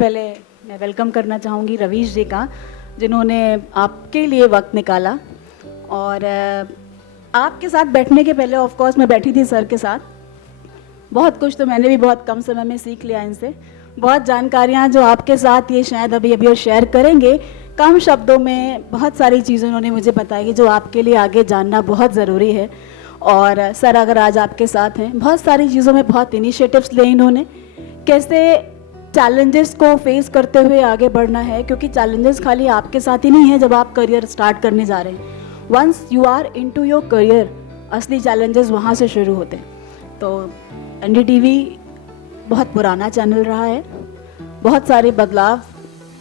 पहले मैं वेलकम करना चाहूँगी रवीश जी का, जिन्होंने आपके लिए वक्त निकाला। और आपके साथ बैठने के पहले ऑफ कोर्स मैं बैठी थी सर के साथ। बहुत कुछ तो मैंने भी बहुत कम समय में सीख लिया इनसे। बहुत जानकारियाँ जो आपके साथ ये शायद अभी अभी और शेयर करेंगे, कम शब्दों में बहुत सारी चीज़ें उन्होंने मुझे बताई जो आपके लिए आगे जानना बहुत ज़रूरी है। और सर अगर आज आपके साथ हैं, बहुत सारी चीज़ों में बहुत इनिशिएटिव्स लिए इन्होंने, कैसे चैलेंजेस को फेस करते हुए आगे बढ़ना है, क्योंकि चैलेंजेस खाली आपके साथ ही नहीं है जब आप करियर स्टार्ट करने जा रहे हैं। Once you are into your career, असली चैलेंजेस वहाँ से शुरू होते हैं। तो एनडीटीवी बहुत पुराना चैनल रहा है, बहुत सारे बदलाव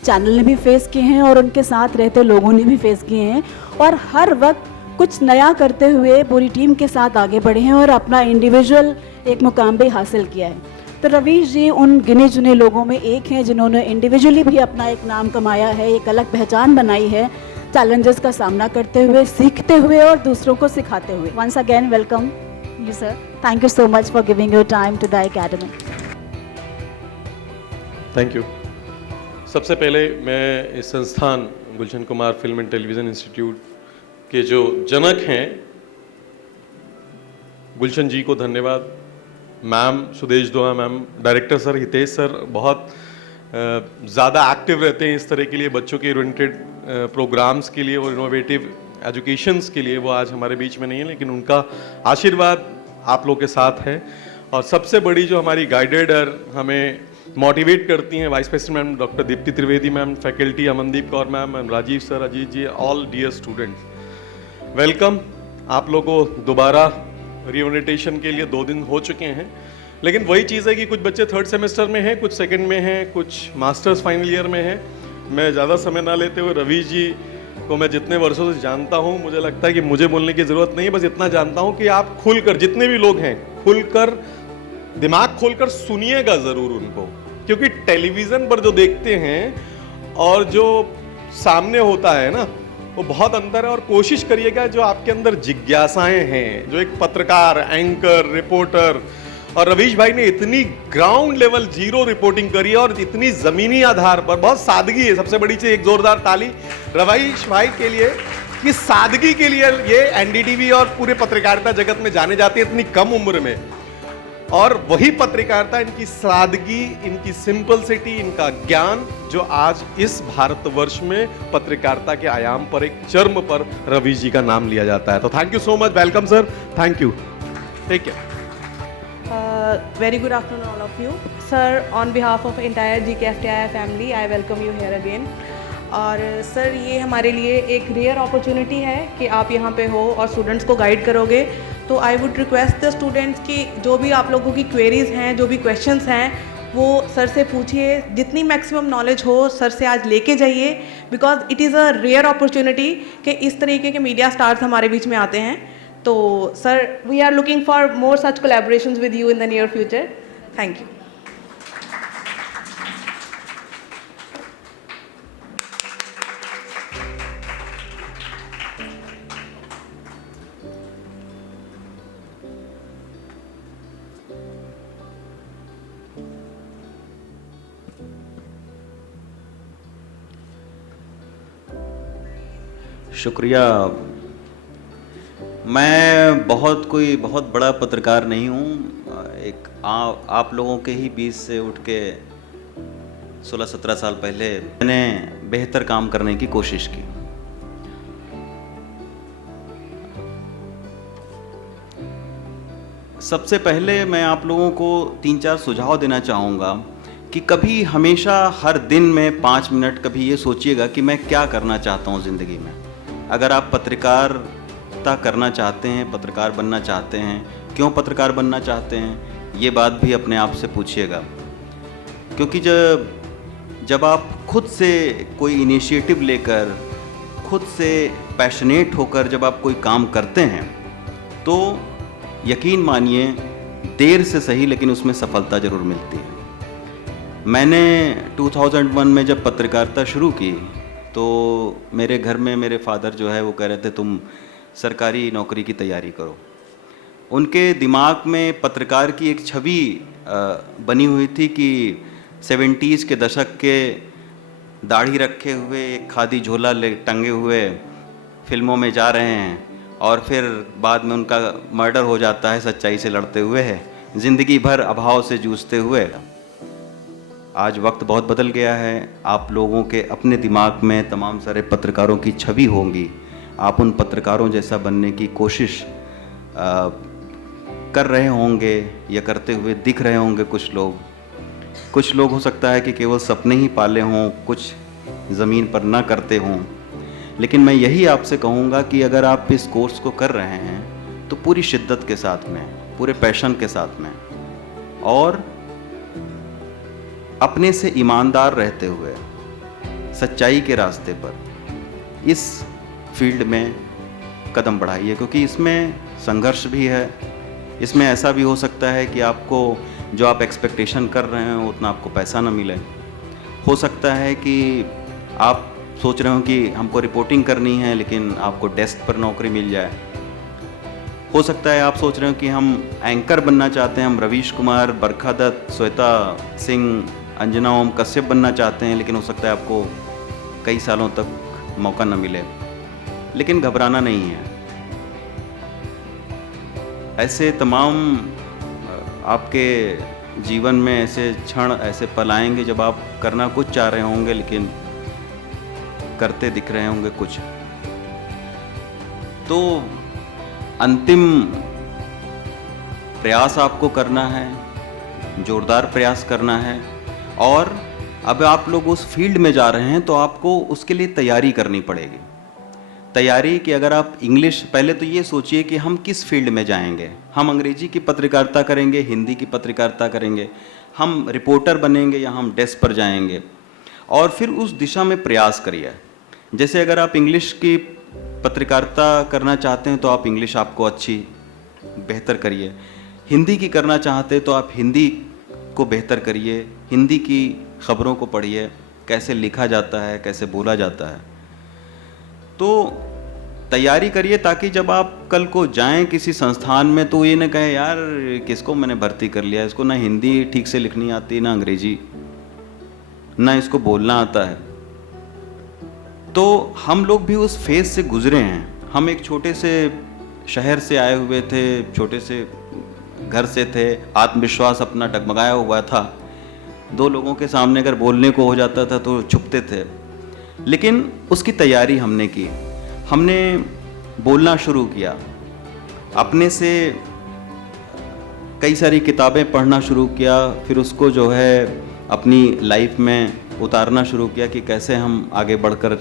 चैनल ने भी फेस किए हैं और उनके साथ रहते लोगों ने भी फेस किए हैं, और हर वक्त कुछ नया करते हुए पूरी टीम के साथ आगे बढ़े हैं और अपना इंडिविजुअल एक मुकाम भी हासिल किया है। तो रवीश जी उन गिने चुने लोगों में एक हैं जिन्होंने इंडिविजुअली भी अपना एक नाम कमाया है, एक अलग पहचान बनाई है, चैलेंजेस का सामना करते हुए, सीखते हुए और दूसरों को सिखाते हुए। Once again welcome you sir, thank you so much for giving your time to the academy. Thank you. सबसे पहले मैं इस संस्थान Gulshan Kumar film and television institute के जो जनक हैं गुलशन जी को धन्यवाद, मैम सुदेश दुआ ma'am, director sir Hitesh sir बहुत ज़्यादा एक्टिव रहते हैं इस तरह के लिए, बच्चों के ओरिएंटेड प्रोग्राम्स के लिए और इनोवेटिव एजुकेशंस के लिए। वो आज हमारे बीच में नहीं है, लेकिन उनका आशीर्वाद आप लोग के साथ है। और सबसे बड़ी जो हमारी गाइडेडर हमें मोटिवेट करती हैं, vice president ma'am doctor Deepti Trivedi ma'am, faculty Amandeep Kaur ma'am, Rajeev sir, Ajit ji, all dear students, welcome. आप लोगों को दोबारा रिओरिएंटेशन के लिए 2 दिन हो चुके हैं, लेकिन वही चीज़ है कि कुछ बच्चे 3rd सेमेस्टर में हैं, कुछ 2nd में हैं, कुछ मास्टर्स फाइनल ईयर में हैं। मैं ज़्यादा समय ना लेते हुए रवीश जी को मैं जितने वर्षों से जानता हूँ, मुझे लगता है कि मुझे बोलने की ज़रूरत नहीं है, बस इतना जानता हूँ कि आप खुलकर, जितने भी लोग हैं, खुलकर दिमाग खोलकर सुनिएगा ज़रूर उनको, क्योंकि टेलीविज़न पर जो देखते हैं और जो सामने होता है ना, वो बहुत अंतर है। और कोशिश करिएगा जो आपके अंदर जिज्ञासाएं हैं, जो एक पत्रकार, एंकर, रिपोर्टर, और रवीश भाई ने इतनी ग्राउंड लेवल जीरो रिपोर्टिंग करी है और इतनी ज़मीनी आधार पर, बहुत सादगी है सबसे बड़ी चीज़। एक जोरदार ताली रवीश भाई के लिए कि सादगी के लिए ये एनडीटीवी और पूरे पत्रकारिता जगत में जाने जाते हैं इतनी कम उम्र में। और वही पत्रकारिता, इनकी सादगी, इनकी सिंपलिसिटी, इनका ज्ञान जो आज इस भारतवर्ष में पत्रकारिता के आयाम पर एक चर्म पर रवीश जी का नाम लिया जाता है। तो thank you so much, welcome sir, thank you, take care. Very good afternoon all of you. Sir, on behalf of entire GKFTI family, I welcome you here again. और सर ये हमारे लिए एक रेयर अपॉर्चुनिटी है कि आप यहाँ पे हो और स्टूडेंट्स को गाइड करोगे। तो I would request the students कि जो भी आप लोगों की क्वेरीज़ हैं, जो भी क्वेश्चंस हैं, वो सर से पूछिए। जितनी मैक्सिमम नॉलेज हो सर से आज लेके जाइए, because it is a rare opportunity कि इस तरीके के मीडिया स्टार्स हमारे बीच में आते हैं। तो sir we are looking for more such collaborations with you in the near future. Thank you. शुक्रिया। मैं कोई बहुत बड़ा पत्रकार नहीं हूँ। एक आप लोगों के ही बीच से उठ के 16-17 साल पहले मैंने बेहतर काम करने की कोशिश की। सबसे पहले मैं आप लोगों को 3-4 सुझाव देना चाहूँगा कि कभी हमेशा हर दिन में 5 मिनट कभी ये सोचिएगा कि मैं क्या करना चाहता हूँ ज़िंदगी में। अगर आप पत्रकारिता करना चाहते हैं, पत्रकार बनना चाहते हैं, क्यों पत्रकार बनना चाहते हैं, ये बात भी अपने आप से पूछिएगा। क्योंकि जब आप खुद से कोई इनिशिएटिव लेकर, खुद से पैशनेट होकर जब आप कोई काम करते हैं, तो यकीन मानिए देर से सही लेकिन उसमें सफलता ज़रूर मिलती है। मैंने 2001 में जब पत्रकारिता शुरू की तो मेरे घर में मेरे फादर जो है वो कह रहे थे तुम सरकारी नौकरी की तैयारी करो। उनके दिमाग में पत्रकार की एक छवि बनी हुई थी कि 70s के दशक के दाढ़ी रखे हुए एक खादी झोला ले टंगे हुए फिल्मों में जा रहे हैं और फिर बाद में उनका मर्डर हो जाता है सच्चाई से लड़ते हुए है, ज़िंदगी भर अभाव से जूझते हुए। आज वक्त बहुत बदल गया है। आप लोगों के अपने दिमाग में तमाम सारे पत्रकारों की छवि होंगी। आप उन पत्रकारों जैसा बनने की कोशिश कर रहे होंगे या करते हुए दिख रहे होंगे कुछ लोग हो सकता है कि केवल सपने ही पाले हों, कुछ ज़मीन पर ना करते हों। लेकिन मैं यही आपसे कहूँगा कि अगर आप इस कोर्स को कर रहे हैं तो पूरी शिद्दत के साथ में, पूरे पैशन के साथ में और अपने से ईमानदार रहते हुए सच्चाई के रास्ते पर इस फील्ड में कदम बढ़ाइए, क्योंकि इसमें संघर्ष भी है। इसमें ऐसा भी हो सकता है कि आपको जो आप एक्सपेक्टेशन कर रहे हैं उतना आपको पैसा ना मिले। हो सकता है कि आप सोच रहे हो कि हमको रिपोर्टिंग करनी है लेकिन आपको डेस्क पर नौकरी मिल जाए। हो सकता है आप सोच रहे हो कि हम एंकर बनना चाहते हैं, हम रवीश कुमार, बरखा दत्त, श्वेता सिंह, अंजना ओम कश्यप बनना चाहते हैं, लेकिन हो सकता है आपको कई सालों तक मौका न मिले। लेकिन घबराना नहीं है। ऐसे तमाम आपके जीवन में ऐसे क्षण, ऐसे पल आएंगे जब आप करना कुछ चाह रहे होंगे लेकिन करते दिख रहे होंगे कुछ। तो अंतिम प्रयास आपको करना है, जोरदार प्रयास करना है। और अब आप लोग उस फील्ड में जा रहे हैं तो आपको उसके लिए तैयारी करनी पड़ेगी। तैयारी कि अगर आप इंग्लिश, पहले तो ये सोचिए कि हम किस फील्ड में जाएंगे। हम अंग्रेजी की पत्रकारिता करेंगे, हिंदी की पत्रकारिता करेंगे, हम रिपोर्टर बनेंगे या हम डेस्क पर जाएंगे, और फिर उस दिशा में प्रयास करिए। जैसे अगर आप इंग्लिश की पत्रकारिता करना चाहते हैं तो आप इंग्लिश आपको अच्छी बेहतर करिए। हिंदी की करना चाहते हैं तो आप हिंदी को बेहतर करिए, हिंदी की खबरों को पढ़िए, कैसे लिखा जाता है, कैसे बोला जाता है। तो तैयारी करिए ताकि जब आप कल को जाएं किसी संस्थान में तो ये ना कहे यार किसको मैंने भर्ती कर लिया, इसको ना हिंदी ठीक से लिखनी आती, ना अंग्रेजी, ना इसको बोलना आता है। तो हम लोग भी उस फेज से गुजरे हैं। हम एक छोटे से शहर से आए हुए थे, छोटे से घर से थे, आत्मविश्वास अपना डगमगाया हुआ था। दो लोगों के सामने अगर बोलने को हो जाता था तो छुपते थे, लेकिन उसकी तैयारी हमने की। हमने बोलना शुरू किया, अपने से कई सारी किताबें पढ़ना शुरू किया, फिर उसको जो है अपनी लाइफ में उतारना शुरू किया कि कैसे हम आगे बढ़कर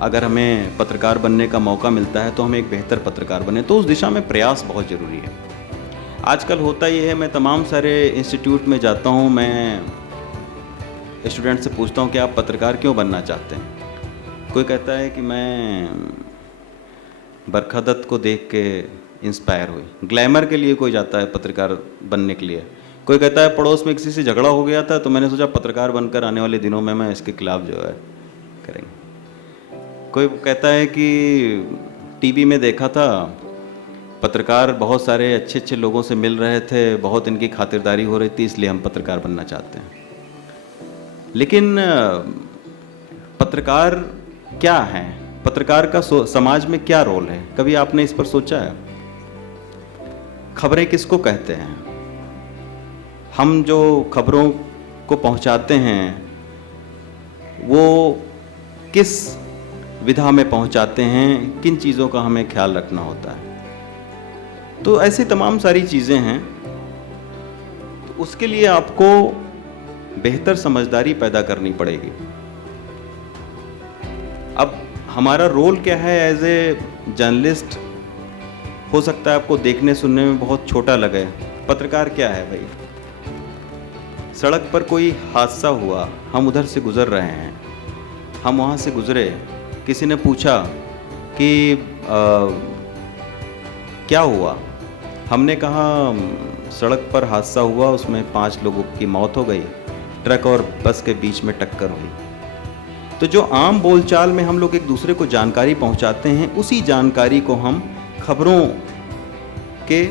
अगर हमें पत्रकार बनने का मौका मिलता है तो हम एक बेहतर पत्रकार बने। तो उस दिशा में प्रयास बहुत ज़रूरी है। आजकल होता ये है, मैं तमाम सारे इंस्टीट्यूट में जाता हूँ, मैं स्टूडेंट से पूछता हूँ कि आप पत्रकार क्यों बनना चाहते हैं। कोई कहता है कि मैं बरखा दत्त को देख के इंस्पायर हुई, ग्लैमर के लिए कोई जाता है पत्रकार बनने के लिए। कोई कहता है पड़ोस में किसी से झगड़ा हो गया था तो मैंने सोचा पत्रकार बनकर आने वाले दिनों में मैं इसके खिलाफ जो है करेंगे। कोई कहता है कि टीवी में देखा था पत्रकार बहुत सारे अच्छे अच्छे लोगों से मिल रहे थे, बहुत इनकी खातिरदारी हो रही थी, इसलिए हम पत्रकार बनना चाहते हैं। लेकिन पत्रकार क्या है, पत्रकार का समाज में क्या रोल है, कभी आपने इस पर सोचा है? खबरें किसको कहते हैं? हम जो खबरों को पहुंचाते हैं वो किस विधा में पहुंचाते हैं, किन चीज़ों का हमें ख्याल रखना होता है। तो ऐसी तमाम सारी चीज़ें हैं। तो उसके लिए आपको बेहतर समझदारी पैदा करनी पड़ेगी। अब हमारा रोल क्या है एज ए जर्नलिस्ट, हो सकता है आपको देखने सुनने में बहुत छोटा लगे। पत्रकार क्या है भाई? सड़क पर कोई हादसा हुआ, हम उधर से गुजर रहे हैं, हम वहाँ से गुजरे, किसी ने पूछा कि क्या हुआ, हमने कहा सड़क पर हादसा हुआ, उसमें 5 लोगों की मौत हो गई, ट्रक और बस के बीच में टक्कर हुई। तो जो आम बोलचाल में हम लोग एक दूसरे को जानकारी पहुंचाते हैं, उसी जानकारी को हम खबरों के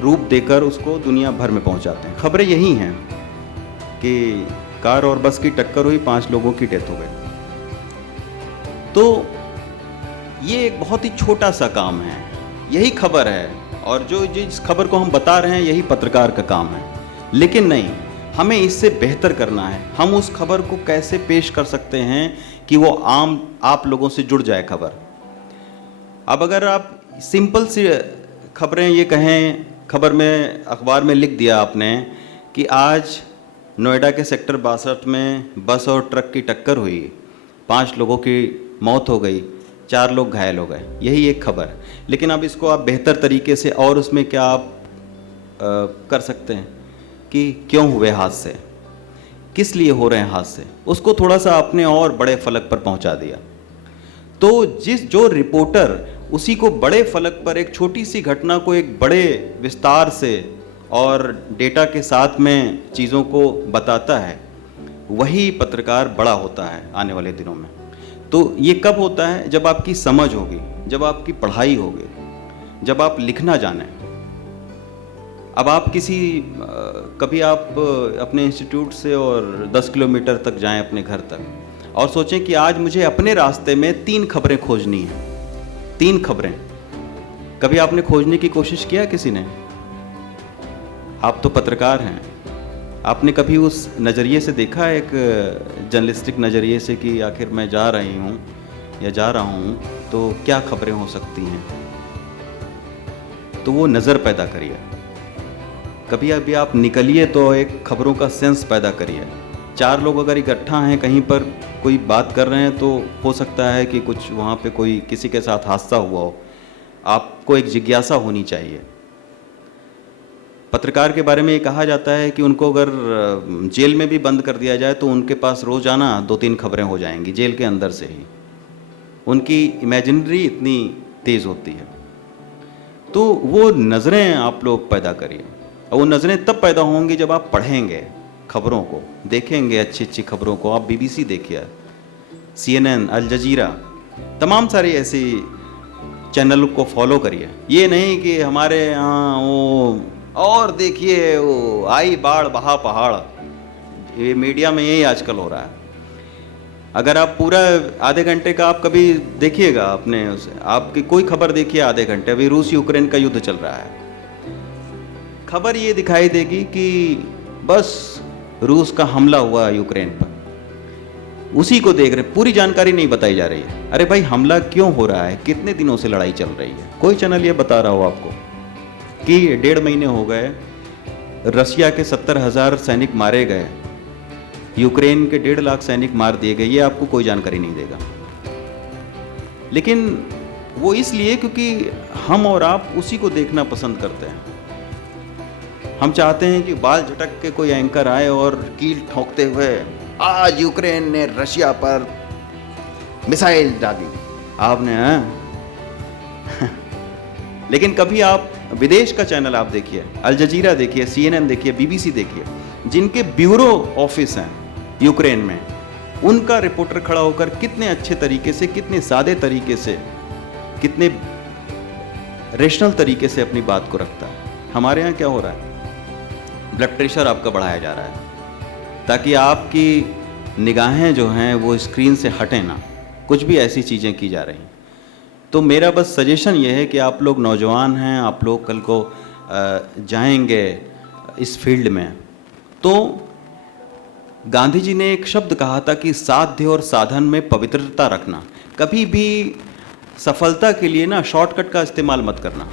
रूप देकर उसको दुनिया भर में पहुंचाते हैं। खबरें यही हैं। कि कार और बस की टक्कर हुई, 5 लोगों की डेथ हो गई। तो ये एक बहुत ही छोटा सा काम है, यही खबर है, और जो जिस खबर को हम बता रहे हैं यही पत्रकार का काम है। लेकिन नहीं, हमें इससे बेहतर करना है। हम उस खबर को कैसे पेश कर सकते हैं कि वो आम आप लोगों से जुड़ जाए खबर। अब अगर आप सिंपल सी खबरें ये कहें, खबर में अखबार में लिख दिया आपने कि आज नोएडा के सेक्टर 62 में बस और ट्रक की टक्कर हुई, 5 लोगों की मौत हो गई, 4 लोग घायल हो गए, यही एक खबर है। लेकिन अब इसको आप बेहतर तरीके से, और उसमें क्या आप कर सकते हैं कि क्यों हुए हादसे, किस लिए हो रहे हैं हादसे, उसको थोड़ा सा आपने और बड़े फलक पर पहुंचा दिया। तो जो रिपोर्टर उसी को बड़े फलक पर, एक छोटी सी घटना को एक बड़े विस्तार से और डेटा के साथ में चीज़ों को बताता है, वही पत्रकार बड़ा होता है आने वाले दिनों में। तो ये कब होता है? जब आपकी समझ होगी, जब आपकी पढ़ाई होगी, जब आप लिखना जाने। अब आप कभी आप अपने इंस्टीट्यूट से और 10 किलोमीटर तक जाएं अपने घर तक और सोचें कि आज मुझे अपने रास्ते में 3 खबरें खोजनी हैं, 3 खबरें। कभी आपने खोजने की कोशिश किया किसी ने? आप तो पत्रकार हैं, आपने कभी उस नज़रिए से देखा, एक जर्नलिस्टिक नज़रिए से, कि आखिर मैं जा रही हूँ या जा रहा हूँ तो क्या खबरें हो सकती हैं? तो वो नज़र पैदा करिए। कभी अभी आप निकलिए तो एक खबरों का सेंस पैदा करिए। 4 लोग अगर इकट्ठा हैं कहीं पर, कोई बात कर रहे हैं, तो हो सकता है कि कुछ वहाँ पे कोई किसी के साथ हादसा हुआ हो। आपको एक जिज्ञासा होनी चाहिए। पत्रकार के बारे में ये कहा जाता है कि उनको अगर जेल में भी बंद कर दिया जाए तो उनके पास रोज़ाना 2-3 खबरें हो जाएंगी जेल के अंदर से ही। उनकी इमेजिनरी इतनी तेज़ होती है। तो वो नज़रें आप लोग पैदा करिए, और वो नज़रें तब पैदा होंगी जब आप पढ़ेंगे खबरों को, देखेंगे अच्छी अच्छी खबरों को। आप BBC देखिए, CNN, अल जजीरा, तमाम सारी ऐसी चैनल को फॉलो करिए। ये नहीं कि हमारे यहाँ वो, और देखिए वो आई बाढ़ बहा पहाड़, ये मीडिया में यही आजकल हो रहा है। अगर आप पूरा आधे घंटे का आप कभी देखिएगा अपने उसे, आपकी कोई खबर देखिए आधे घंटे, अभी रूस यूक्रेन का युद्ध चल रहा है, खबर ये दिखाई देगी कि बस रूस का हमला हुआ यूक्रेन पर, उसी को देख रहे, पूरी जानकारी नहीं बताई जा रही है। अरे भाई, हमला क्यों हो रहा है, कितने दिनों से लड़ाई चल रही है? कोई चैनल ये बता रहा हो आपको कि 1.5 महीने हो गए, रशिया के 70,000 सैनिक मारे गए, यूक्रेन के 1.5 लाख सैनिक मार दिए गए, ये आपको कोई जानकारी नहीं देगा। लेकिन वो इसलिए क्योंकि हम और आप उसी को देखना पसंद करते हैं। हम चाहते हैं कि बाल झटक के कोई एंकर आए और कील ठोंकते हुए, आज यूक्रेन ने रशिया पर मिसाइल डाली, आपने लेकिन कभी आप विदेश का चैनल आप देखिए, अल जजीरा देखिए, CNN देखिए, BBC देखिए, जिनके ब्यूरो ऑफिस हैं यूक्रेन में, उनका रिपोर्टर खड़ा होकर कितने अच्छे तरीके से, कितने सादे तरीके से, कितने रेशनल तरीके से अपनी बात को रखता है। हमारे यहाँ क्या हो रहा है? ब्लड प्रेशर आपका बढ़ाया जा रहा है ताकि आपकी निगाहें जो हैं वो स्क्रीन से हटें ना, कुछ भी ऐसी चीज़ें की जा रही हैं। तो मेरा बस सजेशन ये है कि आप लोग नौजवान हैं, आप लोग कल को जाएंगे इस फील्ड में, तो गांधी जी ने एक शब्द कहा था कि साध्य और साधन में पवित्रता रखना। कभी भी सफलता के लिए ना शॉर्टकट का इस्तेमाल मत करना,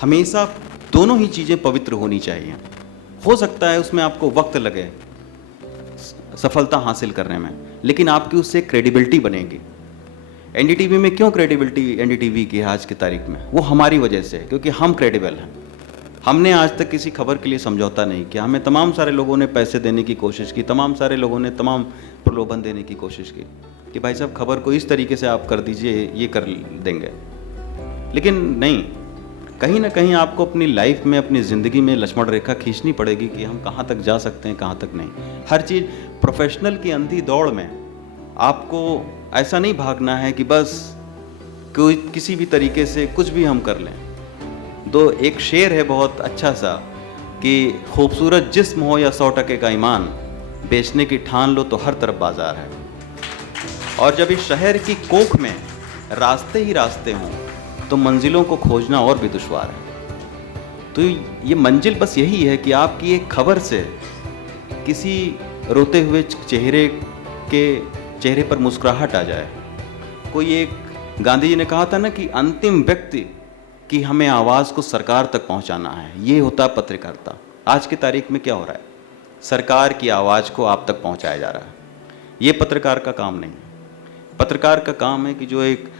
हमेशा दोनों ही चीज़ें पवित्र होनी चाहिए। हो सकता है उसमें आपको वक्त लगे सफलता हासिल करने में, लेकिन आपकी उससे क्रेडिबिलिटी बनेगी। NDTV में क्यों क्रेडिबिलिटी NDTV की है आज की तारीख में? वो हमारी वजह से, क्योंकि हम क्रेडिबल हैं। हमने आज तक किसी खबर के लिए समझौता नहीं किया। हमें तमाम सारे लोगों ने पैसे देने की कोशिश की, तमाम सारे लोगों ने तमाम प्रलोभन देने की कोशिश की कि भाई साहब खबर को इस तरीके से आप कर दीजिए, ये कर देंगे। लेकिन नहीं, कहीं ना कहीं आपको अपनी लाइफ में, अपनी ज़िंदगी में लक्ष्मण रेखा खींचनी पड़ेगी कि हम कहाँ तक जा सकते हैं, कहाँ तक नहीं। हर चीज़ प्रोफेशनल की अंधी दौड़ में आपको ऐसा नहीं भागना है कि बस कोई किसी भी तरीके से कुछ भी हम कर लें। एक शेर है बहुत अच्छा सा, कि खूबसूरत जिस्म हो या 100% का ईमान, बेचने की ठान लो तो हर तरफ बाजार है। और जब इस शहर की कोख में रास्ते ही रास्ते हों तो मंजिलों को खोजना और भी दुश्वार है। तो ये मंजिल बस यही है कि आपकी एक खबर से किसी रोते हुए चेहरे पर मुस्कुराहट आ जाए। कोई एक गांधी जी ने कहा था ना कि अंतिम व्यक्ति की हमें आवाज़ को सरकार तक पहुंचाना है, ये होता पत्रकारिता। आज की तारीख में क्या हो रहा है, सरकार की आवाज़ को आप तक पहुंचाया जा रहा है। ये पत्रकार का काम नहीं है। पत्रकार का काम है कि जो एक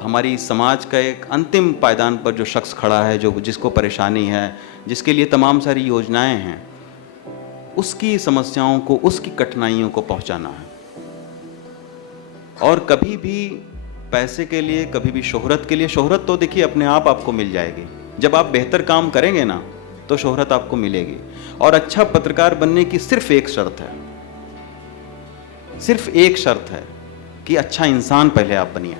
हमारी समाज का एक अंतिम पायदान पर जो शख्स खड़ा है, जो जिसको परेशानी है, जिसके लिए तमाम सारी योजनाएं हैं, उसकी समस्याओं को, उसकी कठिनाइयों को पहुंचाना है। और कभी भी पैसे के लिए, कभी भी शोहरत के लिए, शोहरत तो देखिए अपने आप आपको मिल जाएगी। जब आप बेहतर काम करेंगे ना तो शोहरत आपको मिलेगी। और अच्छा पत्रकार बनने की सिर्फ एक शर्त है, सिर्फ एक शर्त है कि अच्छा इंसान पहले आप बनिए।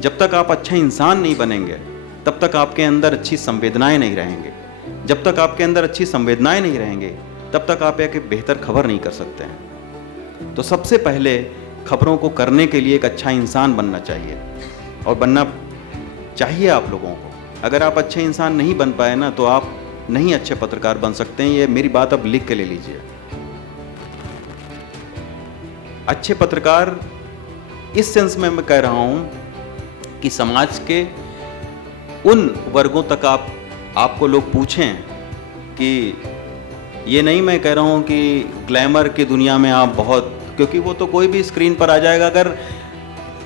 जब तक आप अच्छा इंसान नहीं बनेंगे तब तक आपके अंदर अच्छी संवेदनाएं नहीं रहेंगे। जब तक आपके अंदर अच्छी संवेदनाएं नहीं रहेंगे तब तक आप एक बेहतर खबर नहीं कर सकते हैं। तो सबसे पहले खबरों को करने के लिए एक अच्छा इंसान बनना चाहिए, और बनना चाहिए आप लोगों को। अगर आप अच्छे इंसान नहीं बन पाए ना तो आप नहीं अच्छे पत्रकार बन सकते हैं। ये मेरी बात अब लिख के ले लीजिए। अच्छे पत्रकार इस सेंस में मैं कह रहा हूँ कि समाज के उन वर्गों तक आपको लोग पूछें कि ये नहीं मैं कह रहा हूँ कि ग्लैमर की दुनिया में आप बहुत, क्योंकि वो तो कोई भी स्क्रीन पर आ जाएगा। अगर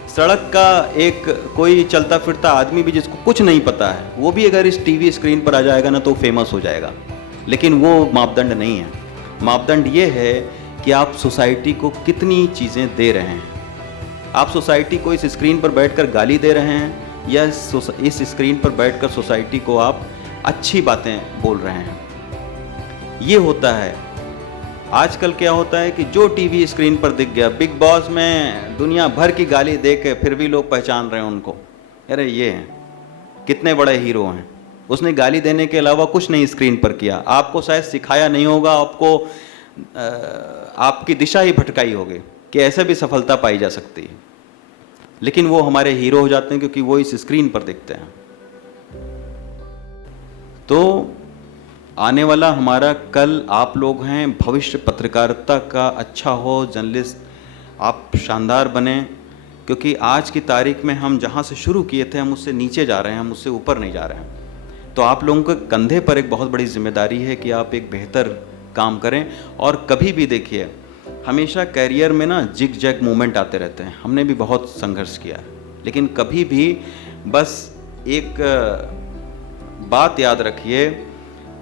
सड़क का एक कोई चलता फिरता आदमी भी जिसको कुछ नहीं पता है, वो भी अगर इस टीवी स्क्रीन पर आ जाएगा ना तो फेमस हो जाएगा। लेकिन वो मापदंड नहीं है। मापदंड ये है कि आप सोसाइटी को कितनी चीज़ें दे रहे हैं। आप सोसाइटी को इस स्क्रीन पर बैठकर गाली दे रहे हैं या इस स्क्रीन पर बैठकर सोसाइटी को आप अच्छी बातें बोल रहे हैं। ये होता है। आजकल क्या होता है कि जो टीवी स्क्रीन पर दिख गया, बिग बॉस में दुनिया भर की गाली दे के फिर भी लोग पहचान रहे हैं उनको। अरे ये हैं, कितने बड़े हीरो हैं। उसने गाली देने के अलावा कुछ नहीं स्क्रीन पर किया। आपको शायद सिखाया नहीं होगा, आपको आपकी दिशा ही भटकाई होगी कि ऐसे भी सफलता पाई जा सकती है। लेकिन वो हमारे हीरो हो जाते हैं क्योंकि वो इस स्क्रीन पर दिखते हैं। तो आने वाला हमारा कल आप लोग हैं। भविष्य पत्रकारिता का अच्छा हो, जर्नलिस्ट आप शानदार बने, क्योंकि आज की तारीख में हम जहाँ से शुरू किए थे हम उससे नीचे जा रहे हैं, हम उससे ऊपर नहीं जा रहे हैं। तो आप लोगों के कंधे पर एक बहुत बड़ी जिम्मेदारी है कि आप एक बेहतर काम करें। और कभी भी देखिए, हमेशा कैरियर में ना जिग जैग मूवमेंट आते रहते हैं। हमने भी बहुत संघर्ष किया, लेकिन कभी भी बस एक बात याद रखिए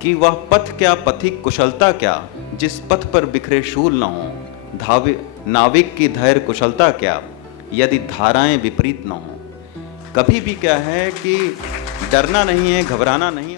कि वह पथ क्या, पथिक कुशलता क्या, जिस पथ पर बिखरे शूल न हो। नाविक की धैर्य कुशलता क्या, यदि धाराएं विपरीत न हो। कभी भी क्या है कि डरना नहीं है, घबराना नहीं है।